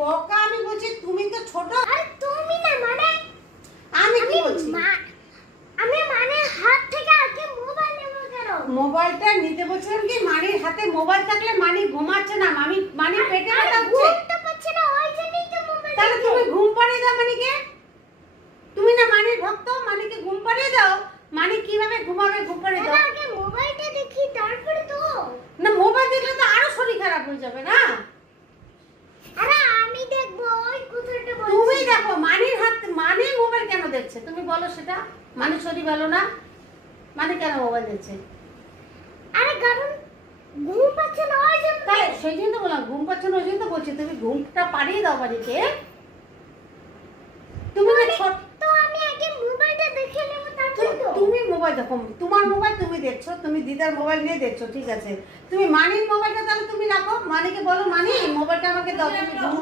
বকা আমি বলছি, তুমি তো ছোট। আরে তুমি না মানে আমি কি বলছি? আমি মানে হাত থেকে আগে মোবাইল নেব কেন? মোবাইলটা নিতে বলছিলাম কি, মানির হাতে মোবাইল থাকলে মানি ঘুমাচ্ছে না, মানি পেটে ব্যথা হচ্ছে। ঘুমটা পাচ্ছে না, ওই জন্যই তো মোবাইল। তাহলে তুমি ঘুম পাড়িয়ে দাও মানিকে। তুমি না মানির ভক্ত, মানিকে ঘুম পাড়িয়ে দাও। মানি কিভাবে ঘুমাবে? ঘুম পাড়িয়ে দাও। আগে মোবাইলটা দেখি তারপরে তো। না মোবাইল দেখলে তো আরো শরীর খারাপ হয়ে যাবে না। আরে আমি দেখবো ওই কথাটা বলছি। তুমি দেখো মানির হাত, মানি মোবাইল কেন দেখছে তুমি বলো সেটা? মানির শরীর ভালো না, মানি কেন মোবাইল দেখছে? আরে কারণ ঘুম পাচ্ছে না ওই জন্য। তাই সেই জন্য তো বললাম ঘুম পাচ্ছে না, ওই জন্য তো বলছি তুমি ঘুমটা পাড়িয়ে দাও মানিকে। তুমি না ছোট, তো আমি আগে মোবাইলটা দেখে নেব তারপরে তো। তুমি মোবাইল দেখো, তোমার মোবাইল তুমি দেখছো, তুমি দিদার মোবাইল নিয়ে দেখছো, ঠিক আছে। তুমি মানির মোবাইলটা তাহলে তুমি রাখো, মানিকে বলো মানি মোবাইলটা আমাকে দাও, তুমি